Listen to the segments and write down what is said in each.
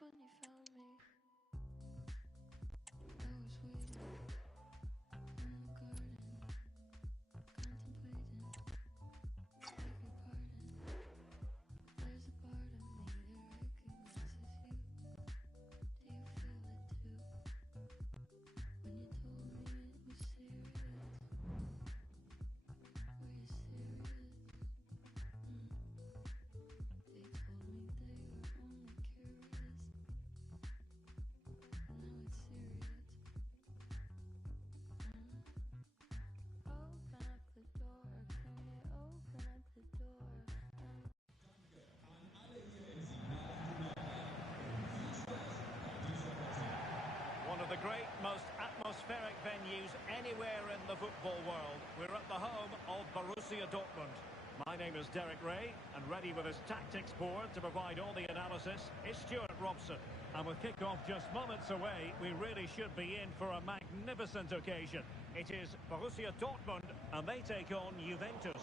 when you found me. I was waiting in the garden, contemplating. Beg your pardon. There's a part of me that recognizes you. Do you feel it too? When you told me it was serious, were you serious? They told me they were only curious. Now it's serious. Open up the door, can you open up the door? One of the great, most atmospheric venues anywhere in the football world. We're at the home of Borussia Dortmund. My name is Derek Ray, and ready with his tactics board to provide all the analysis is Stuart Robson. And with kick-off just moments away, we really should be in for a magnificent occasion. It is Borussia Dortmund, and they take on Juventus.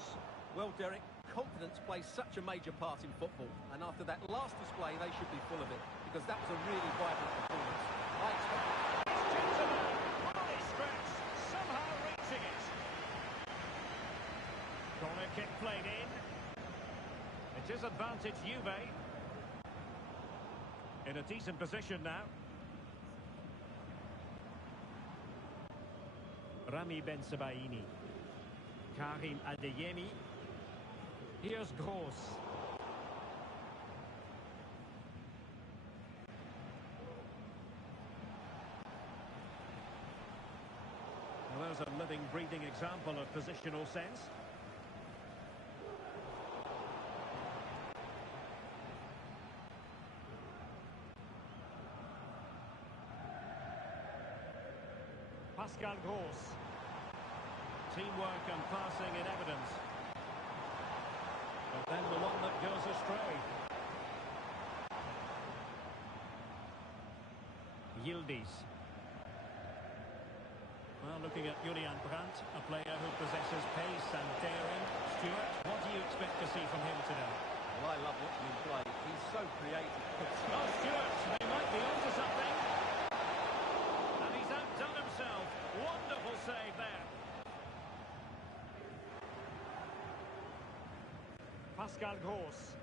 Well, Derek, confidence plays such a major part in football, and after that last display, they should be full of it, because that was a really vibrant performance. I expect... Volley stretch, somehow reaching it. Corner kick played in. It is advantage Juve. In a decent position now. Rami Ben Sebaini. Karim Adeyemi. Here's Gross. Well, there's a living, breathing example of positional sense. Pascal Gross. Teamwork and passing in evidence. But then the one that goes astray. Yildiz. Well, looking at Julian Brandt, a player who possesses pace and daring. Stuart, what do you expect to see from him today? Well, I love watching him play. He's so creative. Oh, Stuart, they might be onto something. And he's outdone himself. Wonderful save there. Pascal Gross.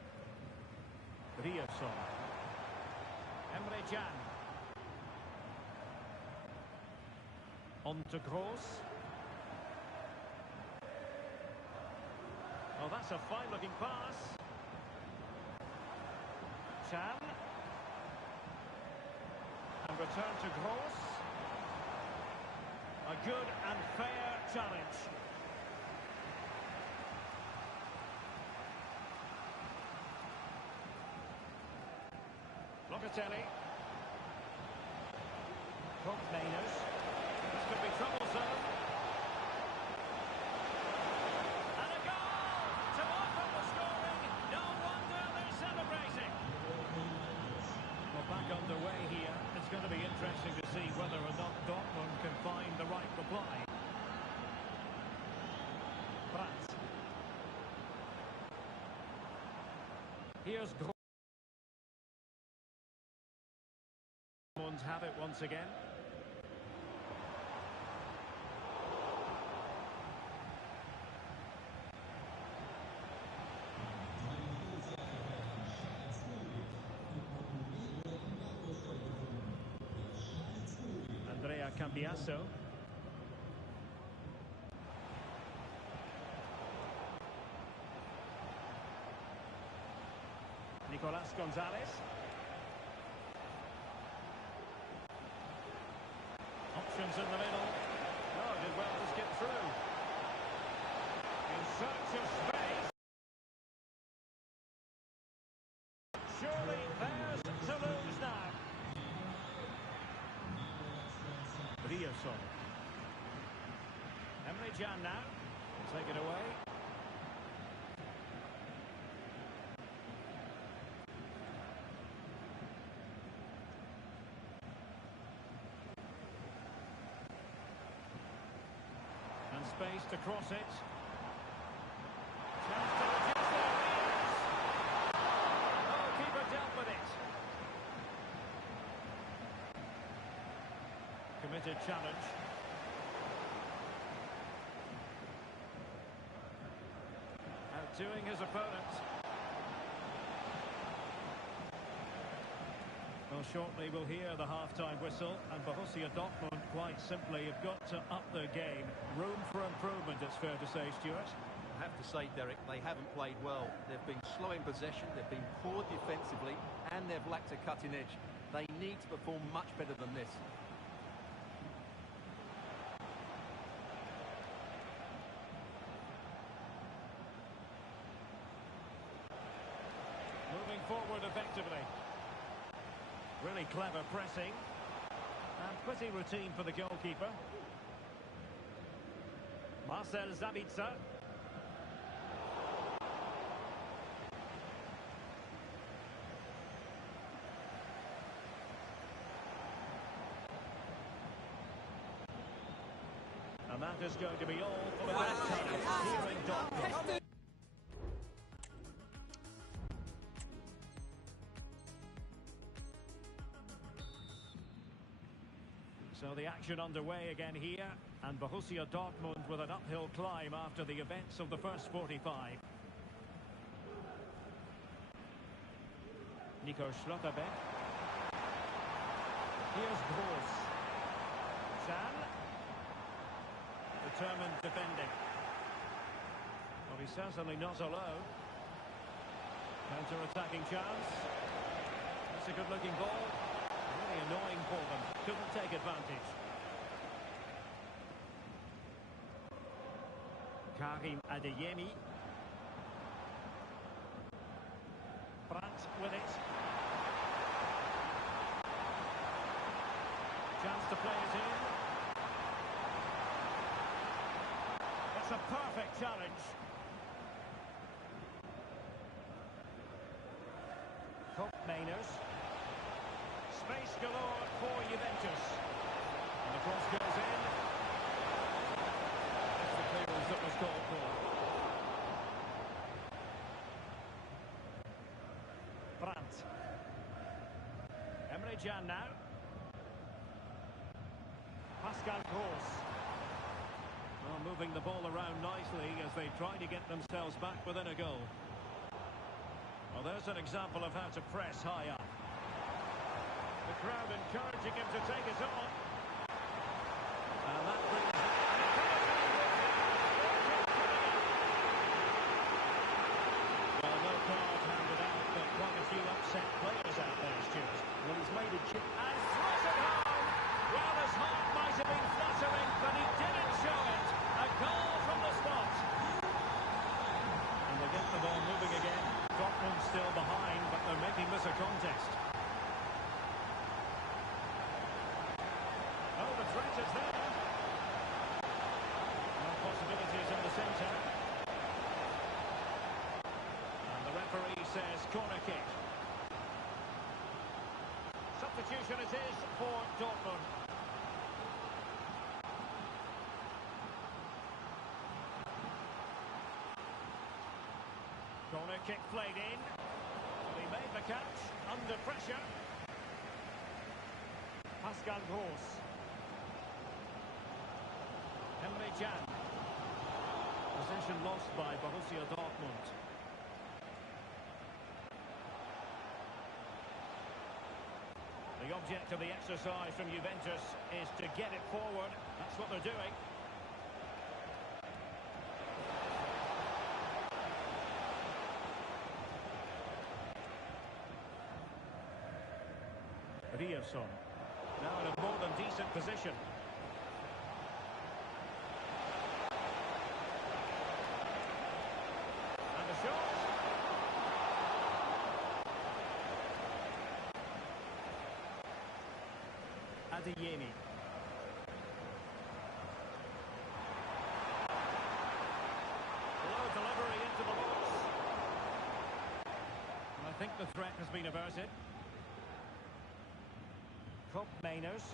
Rierson. Emre Can. On to Gross. Oh, that's a fine-looking pass. Can. And return to Gross. A good and fair challenge. Locatelli. Koch-Mainers. This could be troublesome. And a goal to open the scoring. No wonder they're celebrating. Well, back underway here. It's going to be interesting to see whether or not Dortmund can find the right reply. Brandt. Here's Gross. Have it once again. Andrea Cambiasso. Nicolas Gonzalez. Options in the middle. Oh, did well to skip through. In search of space. Surely theirs to lose now. Rierson. Emre Can now. Take it away. Space to cross it. Chance to reduce their lead. Oh, keeper dealt with it. Committed challenge. Outdoing his opponent. Well, shortly we'll hear the half-time whistle, and Borussia Dortmund quite simply have got to up their game. Room for improvement, it's fair to say, Stuart. I have to say, Derek, they haven't played well. They've been slow in possession, they've been poor defensively, and they've lacked a cutting edge. They need to perform much better than this. Moving forward effectively. Really clever pressing. And pretty routine for the goalkeeper. Marcel Sabitzer. And that is going to be all for the best talent here in Dortmund. So the action underway again here, and Borussia Dortmund with an uphill climb after the events of the first 45. Nico Schlotterbeck. Here's Gross. Chan. Determined defending. Well, he's certainly not alone. Counter-attacking chance. That's a good-looking ball. Really annoying for them. Couldn't take advantage. Karim Adeyemi. Brandt with it. Chance to play it in. It's a perfect challenge. Mainers. Space galore for Juventus. And the cross goes in. That's the clearance that was called for. Brandt. Emre Can now. Pascal Gross. Well, moving the ball around nicely as they try to get themselves back within a goal. Well, there's an example of how to press high up. The crowd encouraging him to take it on. And that brings... Well, no card handed out, but quite a few upset players out there, Stuart. Well, he's made a chip. And throws it home! Well, his heart might have been fluttering, but he didn't show it. A goal from the spot. And they get the ball moving again. Dortmund still behind, but they're making this a contest. Oh, the threat is there. No possibilities in the centre. And the referee says corner kick. Substitution it is for Dortmund. Corner kick played in. He made the catch under pressure. Pascal Gross. Emre Can. Possession lost by Borussia Dortmund. The object of the exercise from Juventus is to get it forward. That's what they're doing. Riasson. Now in a more than decent position. And a shot. Adeyemi. Low delivery into the box. And I think the threat has been averted. Mainers.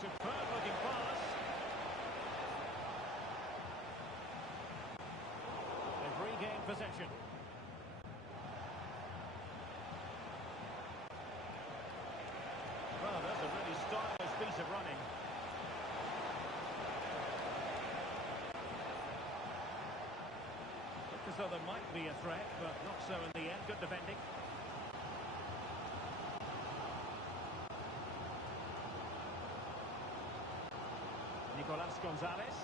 Superb looking pass. They've regained possession. Well, that's a really so there might be a threat, but not so in the end. Good defending. Nicolas Gonzalez.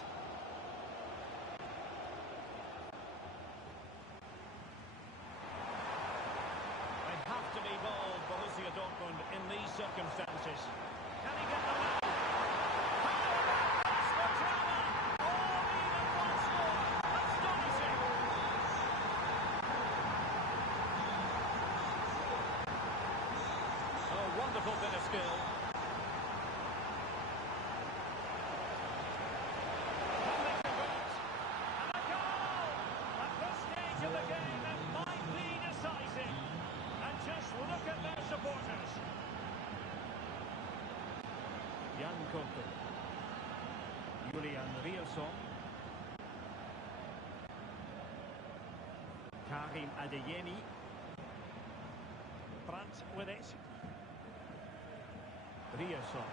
They have to be bold, Borussia Dortmund, in these circumstances. Can he get the line? Wonderful bit of skill. Coming to it. And a goal! At this stage of the game, it might be decisive. And just look at their supporters. Jan Koto. Julian Rierson. Karim Adeyemi. Brandt with it. Rierson.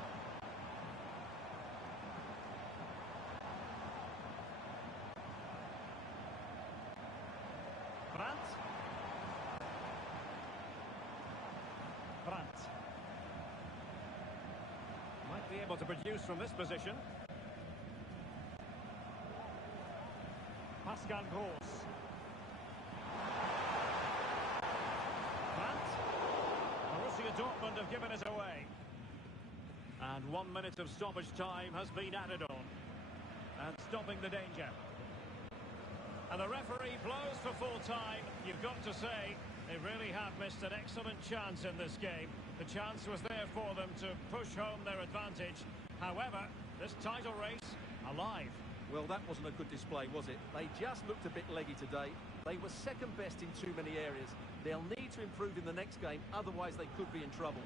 Brandt. Might be able to produce from this position. Pascal Gross. Brandt. Borussia Dortmund have given it away. And 1 minute of stoppage time has been added on. And stopping the danger. And the referee blows for full time. You've got to say, they really have missed an excellent chance in this game. The chance was there for them to push home their advantage. However, this title race, alive. Well, that wasn't a good display, was it? They just looked a bit leggy today. They were second best in too many areas. They'll need to improve in the next game, otherwise they could be in trouble.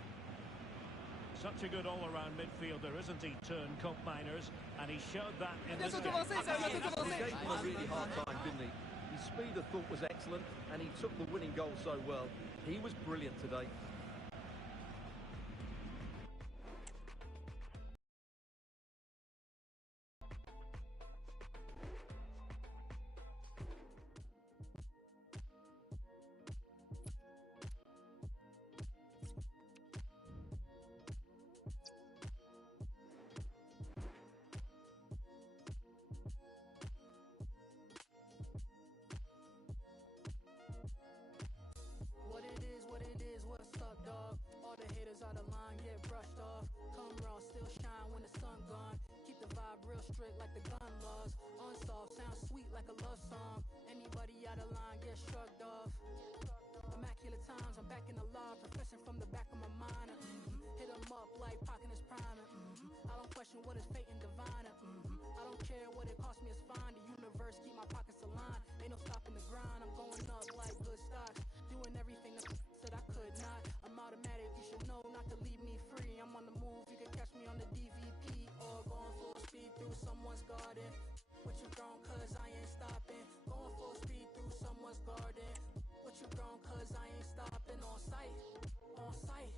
Such a good all-around midfielder, isn't he, Kopp Miners? And he showed that in this game. He gave him a really hard time, didn't he? His speed, I thought, was excellent, and he took the winning goal so well. He was brilliant today. Strict like the gun laws. Unsolved, sounds sweet like a love song. Anybody out of line gets shrugged off. Immaculate times, I'm back in the law, professing from the back of my mind. Hit 'em up like Pac in his prime. I don't question what is fate and divine. I don't care what it cost me, it's fine. The universe keep my pockets aligned. Ain't no stopping the grind. I'm going up like good stocks, doing everything that I could not. I'm automatic, you should know not to leave me free. I'm on the move, you can catch me on the DVP or going full speed through someone's garden. What you grown, cause I ain't stopping. Going full speed through someone's garden. What you grown, cause I ain't stopping. On sight,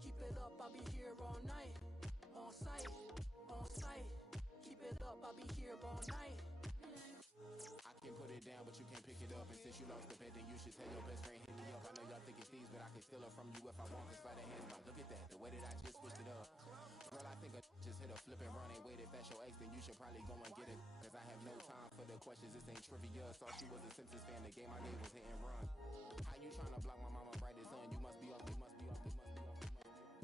keep it up, I'll be here all night. On sight, keep it up, I'll be here all night. I can put it down, but you can't pick it up. And since you lost the bet, then you should tell your best friend hit me up. I know y'all think it's thieves, but I can steal it from you if I want. Just slide a hand spot. Look at that, the way that I just switched it up. Girl, I think I just hit a flip and run and wait. If that's your ex, then you should probably go and get it. Cause I have no time for the questions, this ain't trivia. Saw she was a Simpsons fan, the game I gave was hit and run. How you tryna block my mama brightest sun? You must be off, you must be off, you must be off, you must be off.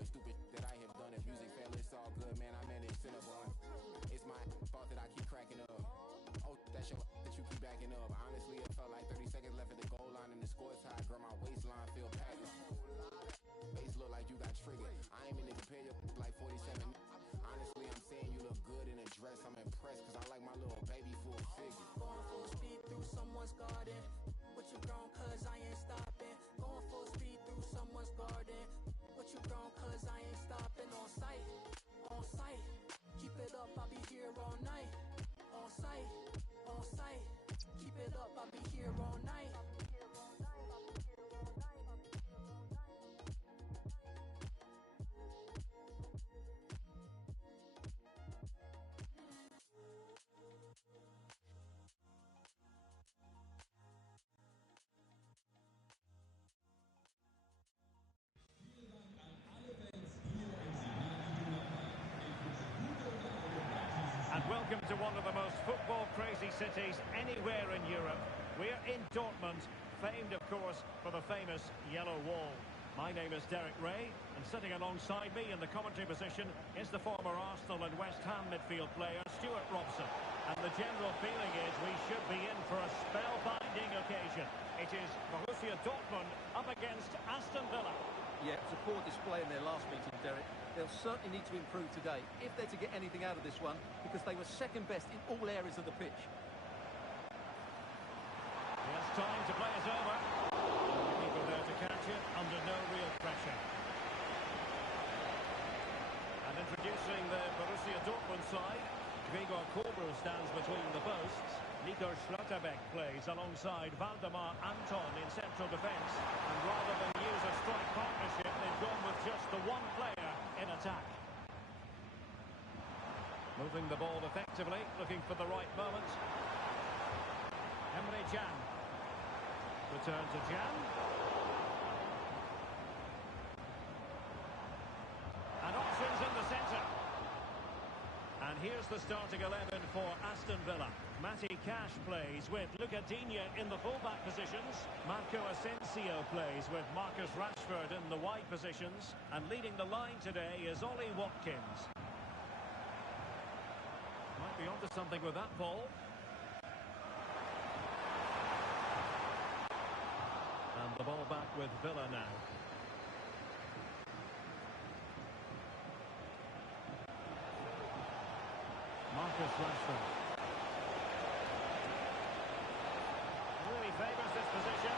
The stupid that I have done. If music fail, it's all good, man. I managed Cinnabon. It's my fault that I keep cracking up. Oh, that's your that you keep backing up. Honestly, it felt like 30 seconds left at the goal line and the score tied. Girl, my waistline feel packed. Face look like you got triggered. I ain't mean to compare you like 47. Honestly, I'm saying you look good in a dress. I'm impressed cause I like my little baby full figure. Going full speed through someone's garden. What you grown, cause I ain't stopping. Going full speed through someone's garden. What you grown, cause I ain't stopping. On sight, keep it up, I'll be here all night. On sight, keep it up, to one of the most football-crazy cities anywhere in Europe. We're in Dortmund, famed, of course, for the famous Yellow Wall. My name is Derek Ray, and sitting alongside me in the commentary position is the former Arsenal and West Ham midfield player, Stuart Robson. And the general feeling is we should be in for a spellbinding occasion. It is Borussia Dortmund up against Aston Villa. Yeah, it was a poor display in their last meeting, Derek. They'll certainly need to improve today if they're to get anything out of this one, because they were second best in all areas of the pitch. He has time to play it over. Keeper there to catch it under no real pressure. And introducing the Borussia Dortmund side, Gregor Kobel stands between the posts. Nico Schlotterbeck plays alongside Valdemar Anton in central defence. And rather than use a strike partnership, they've gone with just the one player in attack. Moving the ball effectively, looking for the right moment. Emre Can. Return to Can. And options in the centre. And here's the starting 11 for Aston Villa. Matty Cash plays with Luca Digne in the full-back positions. Marco Asensio plays with Marcus Rashford in the wide positions. And leading the line today is Ollie Watkins. Might be onto something with that ball. And the ball back with Villa now. Marcus Rashford. Really favours this position.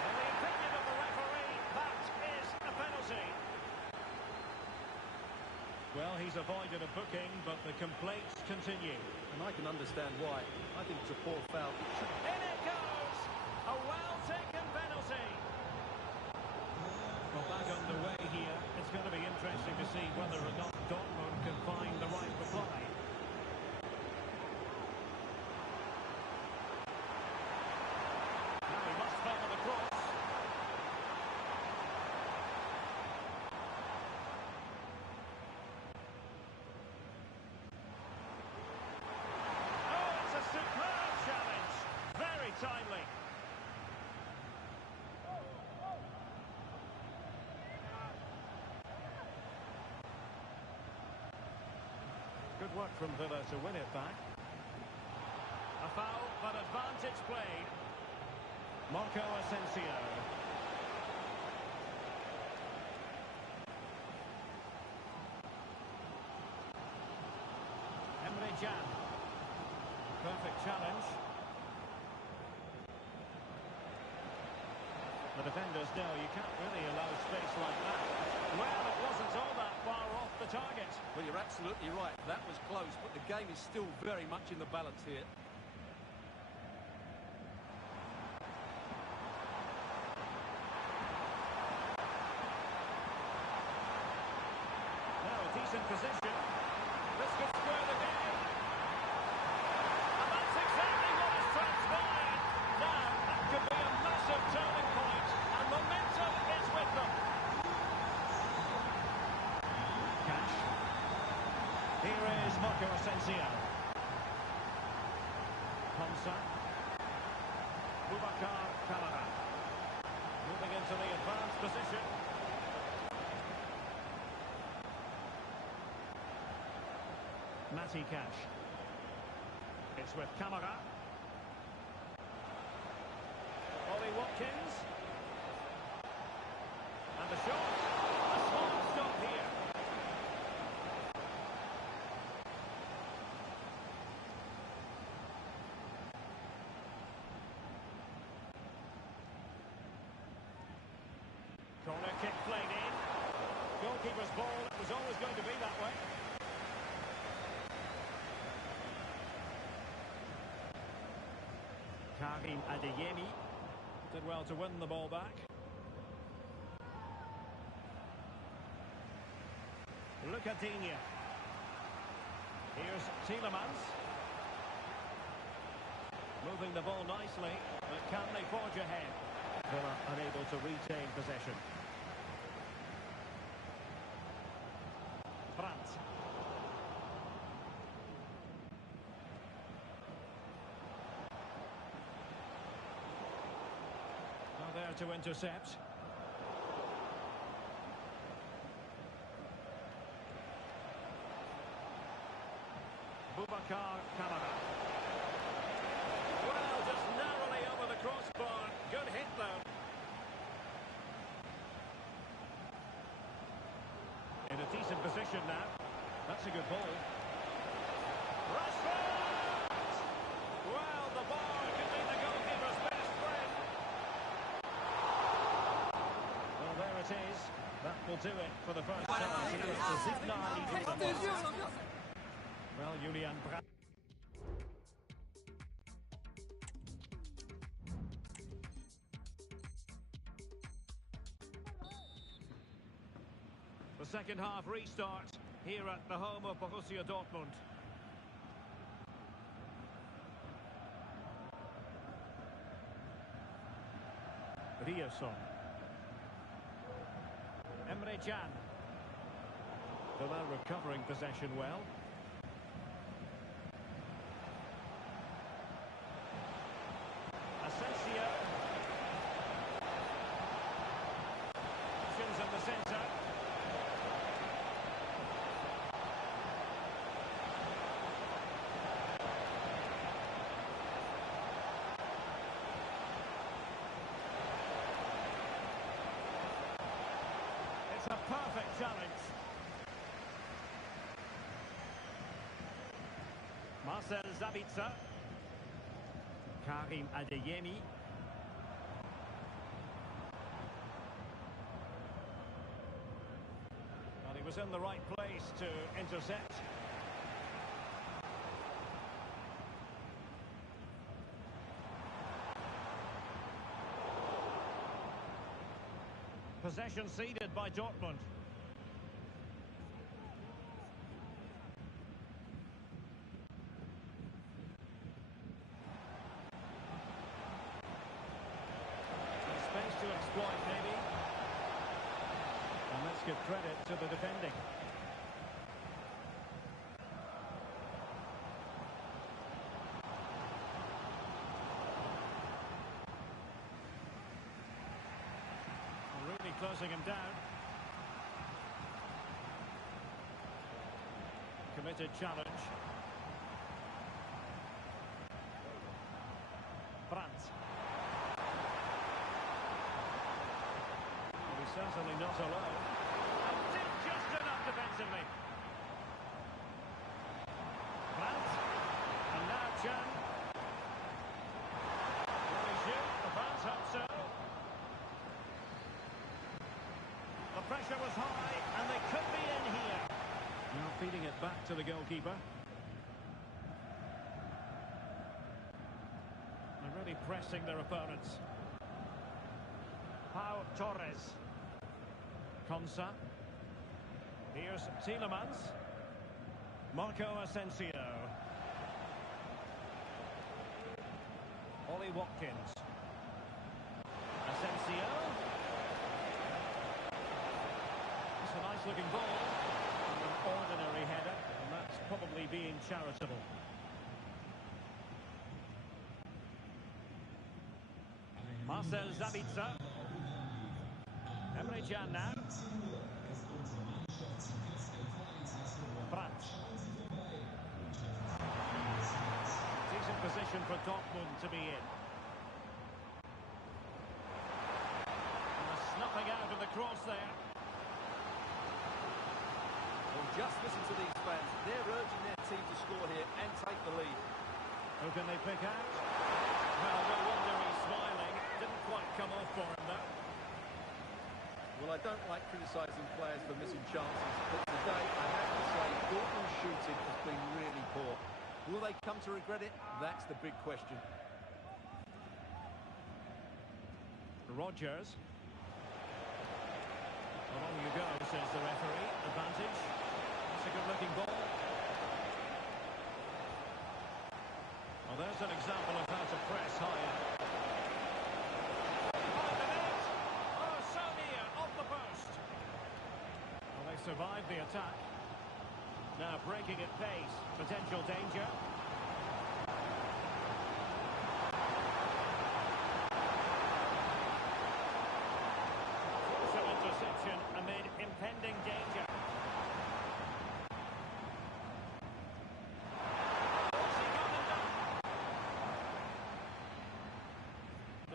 In the opinion of the referee, that is a penalty. Well, he's avoided a booking, but the complaints continue. And I can understand why. I think it's a poor foul. In it goes! A well-taken penalty. Well, back underway here. It's going to be interesting to see whether or not Dortmund can find the right reply. Now he must follow the cross. Oh, it's a superb challenge. Very timely. Good work from Villa to win it back. A foul, but advantage played. Marco Asensio. Emre Can. Perfect challenge. The defenders know you can't really allow space like that. Well, it wasn't all that far off the target. Well, you're absolutely right. That was close, but the game is still very much in the balance here. Now a decent position. This could square the game. And that's exactly what has transpired. Now, that could be a massive turning point, and momentum is with them. Cash. Here is Marco Asensio. Ponsa. Boubacar Kamara. Moving into the advanced position. Matty Cash. It's with Kamara. Ollie Watkins. And the shot. A smart stop here. Corner kick played in. Goalkeeper's ball. It was always going to be that way. Karim Adeyemi did well to win the ball back. Luca Digne. Here's Tielemans. Moving the ball nicely, but can they forge ahead? Villa unable to retain possession. to intercept. Boubacar Kamara. Well, just narrowly over the crossbar. Good hit, though. In a decent position now. That's a good ball. Rashford! Well, the bar could be the goalkeeper's best friend. Well, there it is. That will do it for the first time. Well, Julian Brandt. The second half restarts here at the home of Borussia Dortmund. Rierson. Emre Can. Villa recovering possession well. Asensio. Options in the centre. It's a perfect challenge. Marcel Sabitzer. Karim Adeyemi. And he was in the right place to intercept. Possession ceded by Dortmund. Space to exploit, maybe. And let's give credit to the defending. Really closing him down. Committed challenge. Brandt. Well, he's certainly not alone. And did just enough defensively. Brandt. And now Can. Will he shoot? The fans hope so. The pressure was high, and they could be in here. Now feeding it back to the goalkeeper. They're really pressing their opponents. Pau Torres. Konsa. Here's Tielemans. Marco Asensio. Ollie Watkins. Asensio. It's a nice looking ball. An ordinary header, and that's probably being charitable. Marcel Sabitzer. Emre Can now. Brandt. Decent position for Dortmund to be in. And a snuffing out of the cross there. Well, just listen to these fans. They're urging their team to score here and take the lead. Who can they pick out? Well, no wonder he's smiling. Didn't quite come off for him, though. Well, I don't like criticising players for missing chances, but today I have to say Dortmund's shooting has been really poor. Will they come to regret it? That's the big question. Rodgers. Along you go, says the referee. Advantage. That's a good-looking ball. Well, there's an example of how to press higher. Behind the net. Oh, so near, off the post. Well, they survived the attack. Now breaking at pace. Potential danger.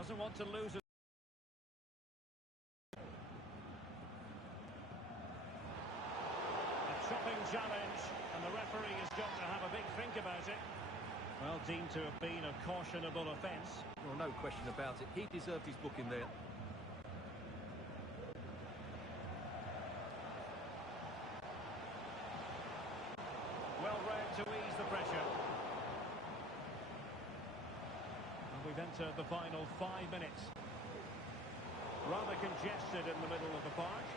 Doesn't want to lose it. A chopping challenge, and the referee has got to have a big think about it. Well, deemed to have been a cautionable offence. Well, no question about it. He deserved his booking there. Well read to ease the pressure. And we've entered the final 5 minutes. Rather congested in the middle of the park.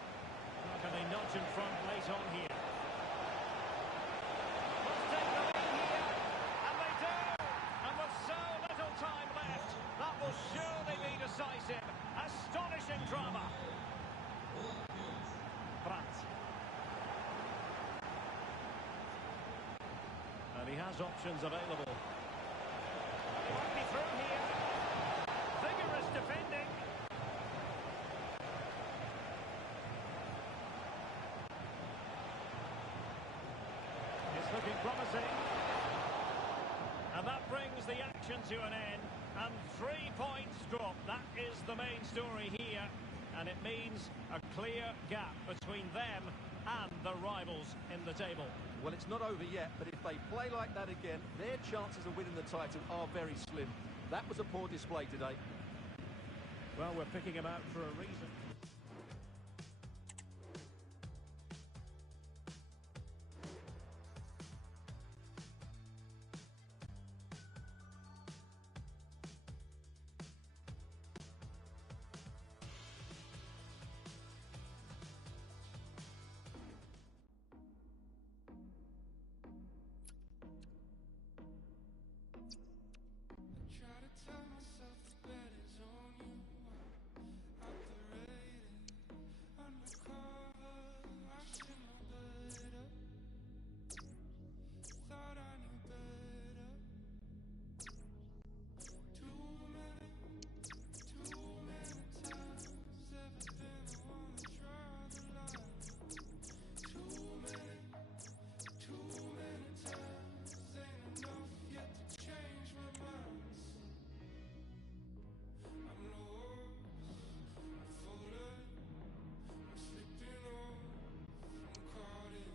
How can they nudge in front late on here? Must take the lead here, and they do! And with so little time left, that will surely be decisive. Astonishing drama. Brandt. And he has options available. He might be through here. Vigorous defending. It's looking promising. And that brings the action to an end. And 3 points dropped. That is the main story here. And it means a clear gap between them and the rivals in the table. Well, it's not over yet, but if they play like that again, their chances of winning the title are very slim. That was a poor display today. Well, we're picking him out for a reason. Try to tell myself the bet is on you. Operating undercover, I should know better. Thought I knew better. Too many times. Everything I wanna try the line. Too many times. Ain't enough yet to change my mind. I'm lost, I'm falling, I'm slipping off, I'm caught in.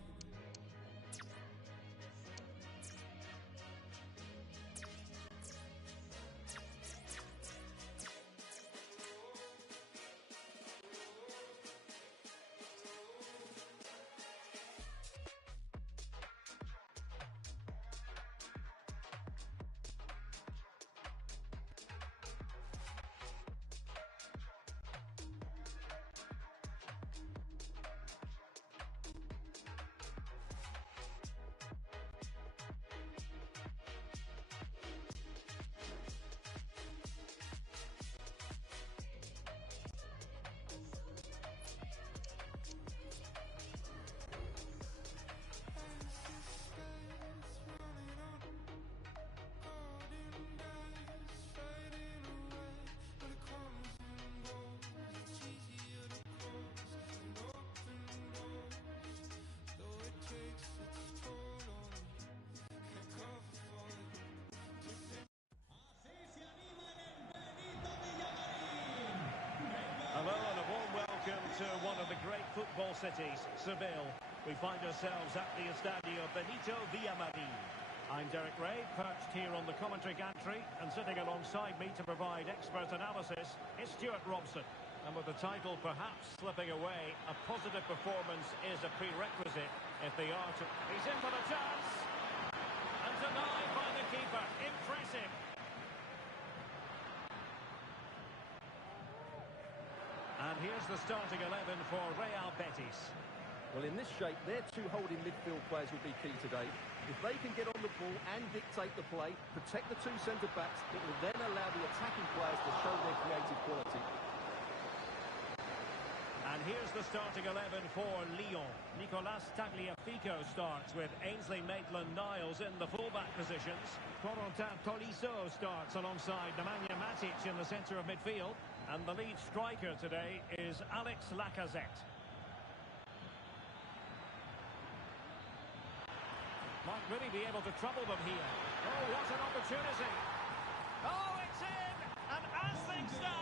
Hello and a warm welcome to one of the great football cities, Seville. We find ourselves at the Estadio Benito Villamarín. I'm Derek Ray, perched here on the commentary gantry, and sitting alongside me to provide expert analysis is Stuart Robson. And with the title perhaps slipping away, a positive performance is a prerequisite if they are to... He's in for the chance! And denied by the keeper. Impressive. And here's the starting 11 for Real Betis. Well, in this shape, their 2 holding midfield players will be key today. If they can get on the ball and dictate the play, protect the 2 centre-backs, it will then allow the attacking players to show their creative quality. And here's the starting 11 for Lyon. Nicolas Tagliafico starts with Ainsley Maitland-Niles in the fullback positions. Corentin Tolisso starts alongside Nemanja Matic in the centre of midfield. And the lead striker today is Alex Lacazette. Might really be able to trouble them here. Oh, what an opportunity. Oh, it's in! And as things stand,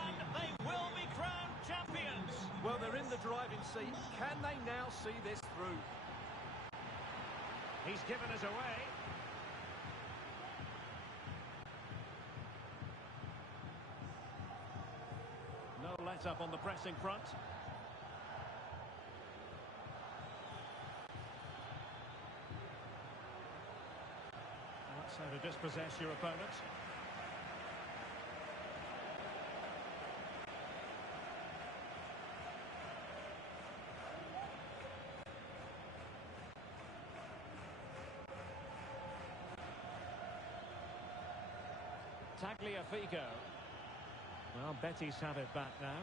the driving seat. Can they now see this through? He's given us away. No let-up on the pressing front. And that's how to dispossess your opponent. Tagliafico. Well, Betis have it back now.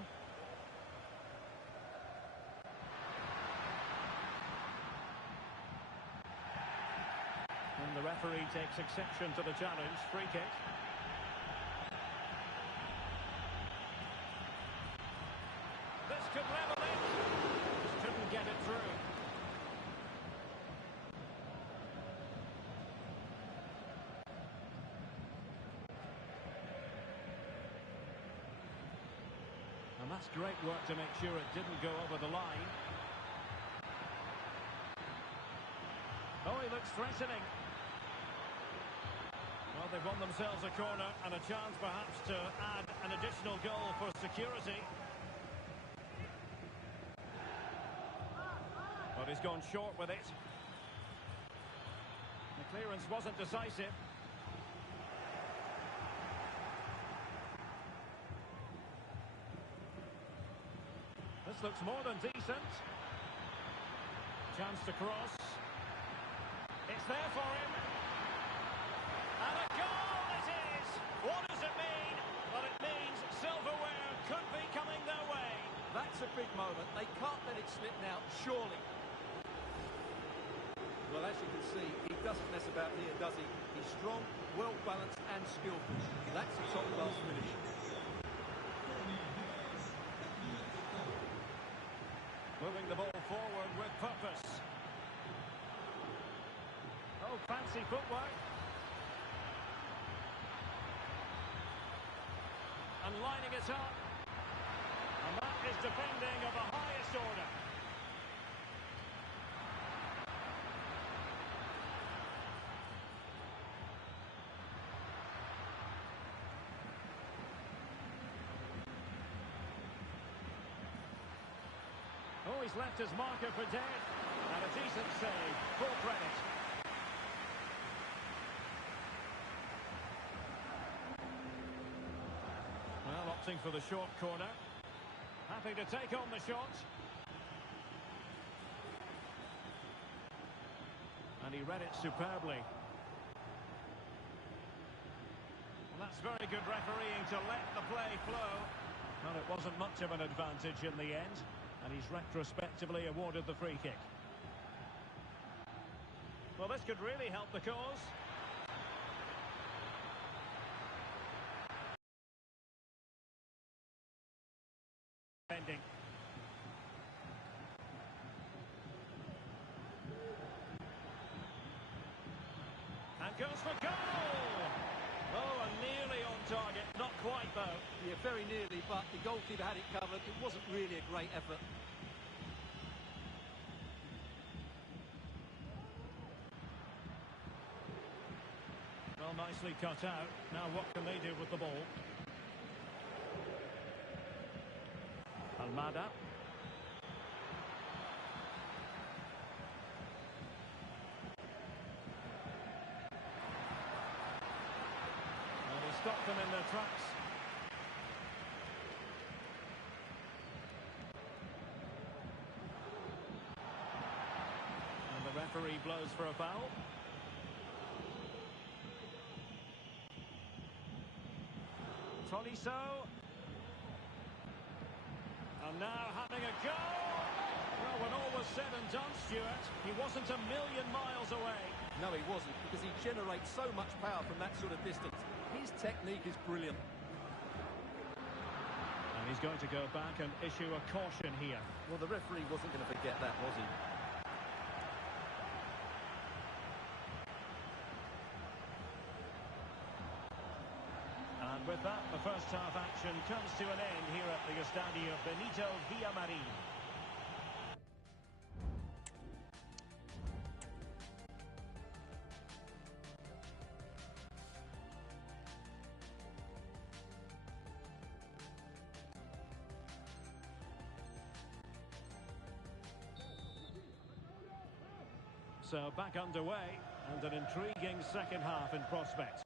And the referee takes exception to the challenge. Free kick. This could level it. Just couldn't get it through. And that's great work to make sure it didn't go over the line. Oh, he looks threatening. Well, they've won themselves a corner and a chance perhaps to add an additional goal for security. But he's gone short with it. The clearance wasn't decisive. This looks more than decent. Chance to cross. It's there for him. And a goal it is! What does it mean? Well, it means silverware could be coming their way. That's a big moment. They can't let it slip now, surely. Well, as you can see, he doesn't mess about here, does he? He's strong, well-balanced and skillful. That's a top-class finish. Moving the ball forward with purpose. Oh, fancy footwork. And lining it up. And that is defending of the highest order. Oh, he's left his marker for dead. And a decent save. Full credit. Well, opting for the short corner. Happy to take on the shot. And he read it superbly. Well, that's very good refereeing to let the play flow. Well, it wasn't much of an advantage in the end. And he's retrospectively awarded the free kick. Well, this could really help the cause. Ending. And goes for goal! Oh, and nearly on target. Not quite, though. Yeah, very nearly, but the goalkeeper had it covered. It wasn't really a great effort. Well, nicely cut out. Now what can they do with the ball? Almada. And he stopped them in their tracks. And the referee blows for a foul. Tolisso. And now having a go. Well, when all was said and done, Stuart, he wasn't a million miles away. No, he wasn't, because he generates so much power from that sort of distance. His technique is brilliant. And he's going to go back and issue a caution here. Well, the referee wasn't going to forget that, was he? And with that, the first half action comes to an end here at the Estadio Benito Villamarín. So back underway, and an intriguing second half in prospect.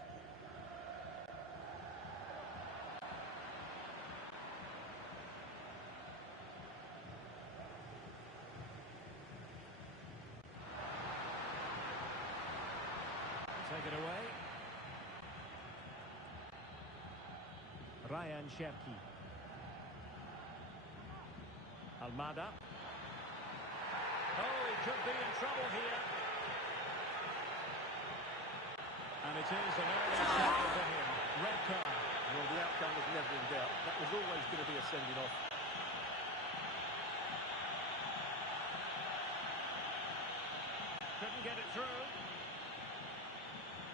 Take it away. Ryan Cherki. Almada. Oh, he could be in trouble here. And it is an early signal for him. Red card. Well, the outcome was never in doubt. That was always going to be a sending off. Couldn't get it through.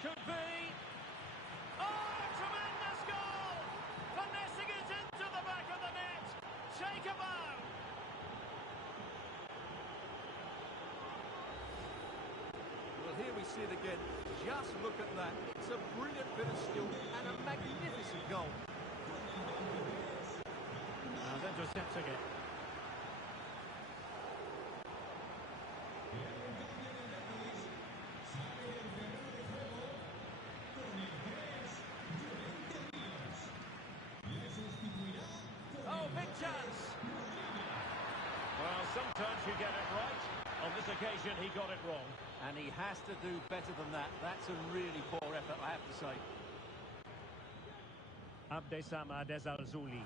Could be. Oh, tremendous goal! Finessing it into the back of the net. Take a bow. Well, here we see it again. Just look at that. It's a brilliant bit of skill and a magnificent goal. And intercepting it. Oh, big chance. Well, sometimes you get it right. On this occasion, he got it wrong. And he has to do better than that. That's a really poor effort, I have to say. Abdesama Dezalzouli.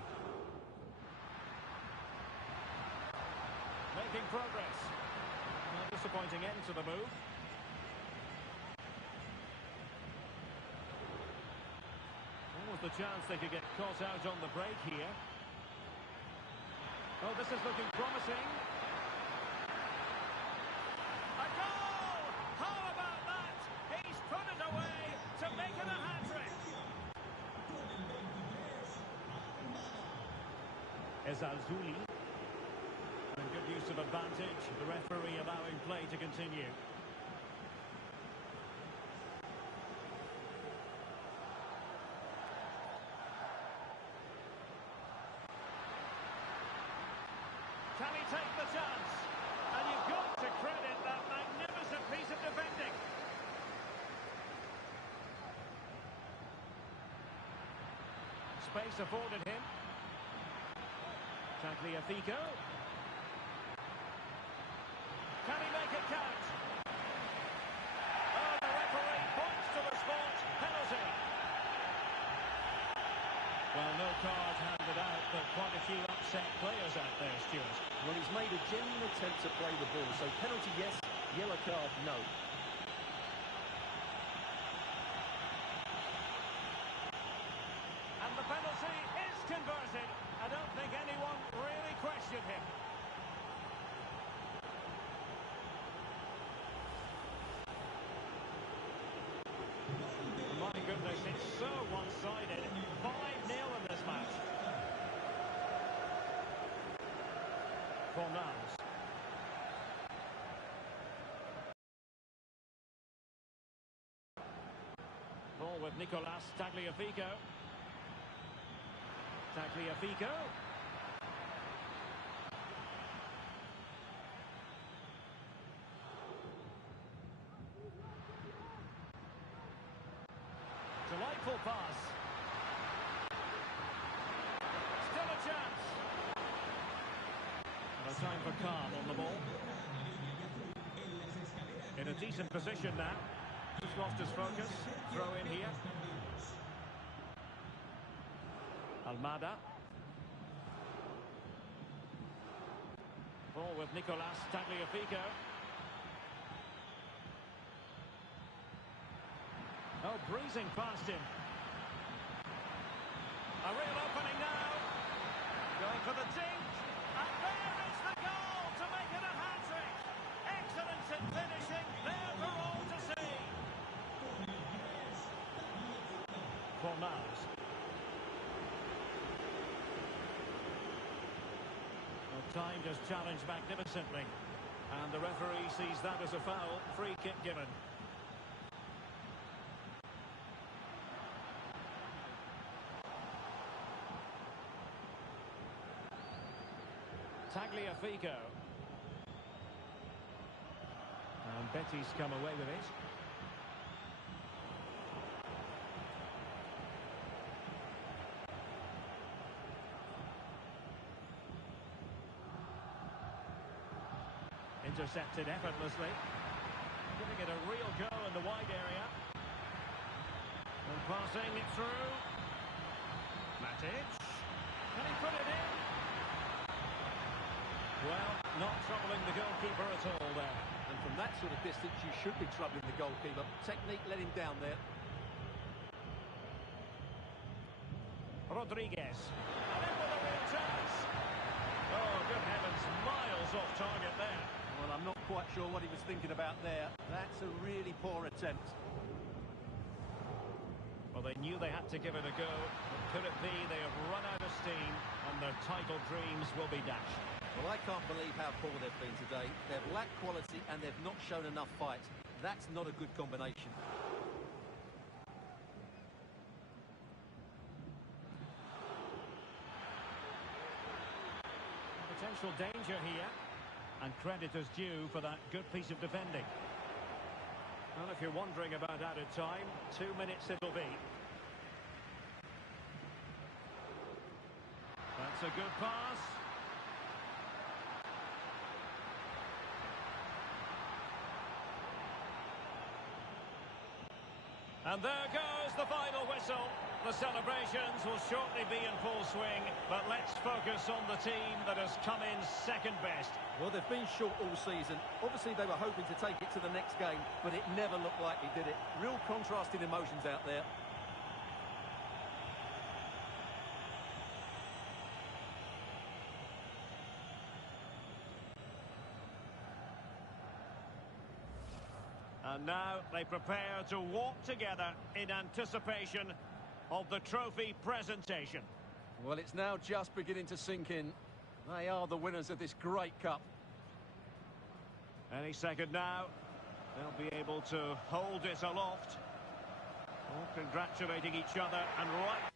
Making progress. A disappointing end to the move. What was the chance they could get caught out on the break here? Oh, this is looking promising. A goal! How about that? He's put it away to make it a hat-trick. Ezalzouli. And good use of advantage. The referee allowing play to continue. Can he take the chance? And you've got to credit that magnificent piece of defending. Space afforded him. Tagliafico. Can he make it count? Oh, the referee points to the spot. Penalty. Well, no card handed out, but quite a few upset players out there, Stuart. Well, he's made a genuine attempt to play the ball. So penalty, yes. Yellow card, no. And the penalty is converted. I don't think anyone really questioned him. My goodness, it's so one-sided. 5-0 in this match. Fornals. Ball with Nicolas Tagliafico. Tagliafico. Delightful pass. Still a chance. No time for calm on the ball. In a decent position now. Just lost his focus. Throw in here. Almada. Ball with Nicolas Tagliafico. Oh, breezing past him. A real opening now. Going for the dink. And there is the goal to make it a hat-trick. Excellence in finishing. There for all to see. Fornals. Well, timed his challenge magnificently. And the referee sees that as a foul. Free kick given. Tagliafico. And And Betty's come away with it. Intercepted effortlessly. Giving it a real go in the wide area. And passing it through. Matic. Can he put it in? Well, not troubling the goalkeeper at all there. And from that sort of distance, you should be troubling the goalkeeper. Technique let him down there. Rodriguez. And in with a real chance. Oh, good heavens, miles off target there. Well, I'm not quite sure what he was thinking about there. That's a really poor attempt. Well, they knew they had to give it a go. But could it be they have run out of steam and their title dreams will be dashed? Well, I can't believe how poor they've been today. They've lacked quality and they've not shown enough fight. That's not a good combination. Potential danger here. And credit is due for that good piece of defending. Well, if you're wondering about added time, 2 minutes it'll be. That's a good pass. And there goes the final whistle. The celebrations will shortly be in full swing, but let's focus on the team that has come in second best. Well, they've been short all season. Obviously, they were hoping to take it to the next game, but it never looked like he did it. Real contrasting emotions out there. And now they prepare to walk together in anticipation of the trophy presentation. Well, it's now just beginning to sink in. They are the winners of this great cup. Any second now, they'll be able to hold it aloft. All congratulating each other and right